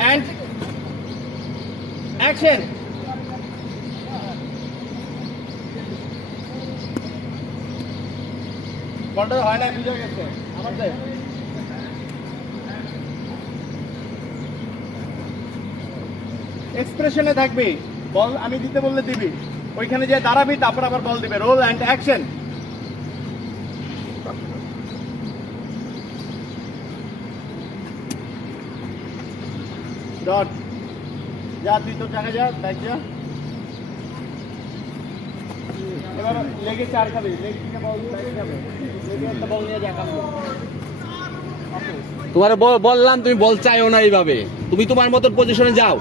and action. বলটা হয় না বুঝে গেছে আমার দে এক্সপ্রেশনে থাকবি বল আমি দিতে বললে দিবি ওইখানে যে দাঁড়াবি তারপর আবার বল দিবে রোল এন্ড অ্যাকশন ডট যা তুই তো জায়গা যা ব্যাক যা এবার লেগে চার খাবি লেগ থেকে বল ব্যাক যাবে লেগে একটা বল নিয়ে যা কাম তোমারে বললাম তুমি বল চাইও না এইভাবে তুমি তোমার মতো পজিশনে যাও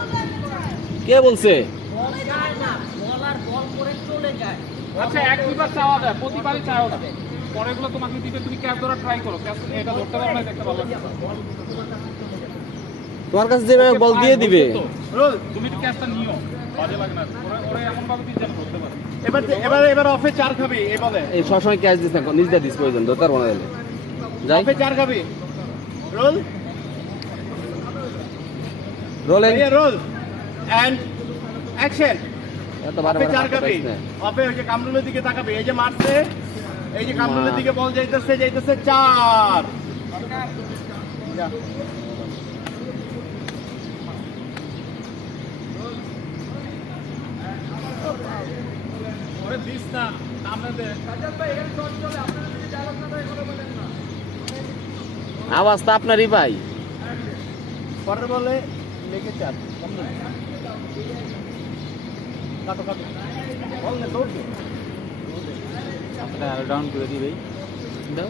কে বলছে আচ্ছা এক দুইবার চাওয়া যায় প্রতিবারই চাও না পরেগুলো তোমাকে দিবে তুমি ক্যাচ ধরা ট্রাই করো ক্যাচ এটা ধরতে পারো না দেখতে ভালো লাগছে তোমার কাছে যেভাবে বল দিয়ে দিবে রোল তুমি তো ক্যাচটা নিও বাজে লাগে না ওরা এমন ভাবে দিচ্ছে ধরতে পারে এবার অফে চার খাবি এই বলে এই সবসময় ক্যাচ দিস না নিজে দিস প্রয়োজন দরকার মনে হলে যাই অফে চার খাবি roll rolling roll and action এত বারে অফে বারে চার হাত খাবি পাইছ না। অফে ওই যে কামরুলের দিকে তাকাবি এই যে মারছে এই যে কামরুলের দিকে বল যাইতেছে চার যা ওরে দিস না সামনে দে সাজ্জাদ ভাই এখানে শট চলে আপনারা যদি ডায়লগ না দেয় করে বলেন না আওয়াজ তো আপনারই ভাই পরের বলে লেগে চার কাটো বল না দৌড় আপনারা ডাউন করে দিবেই দাও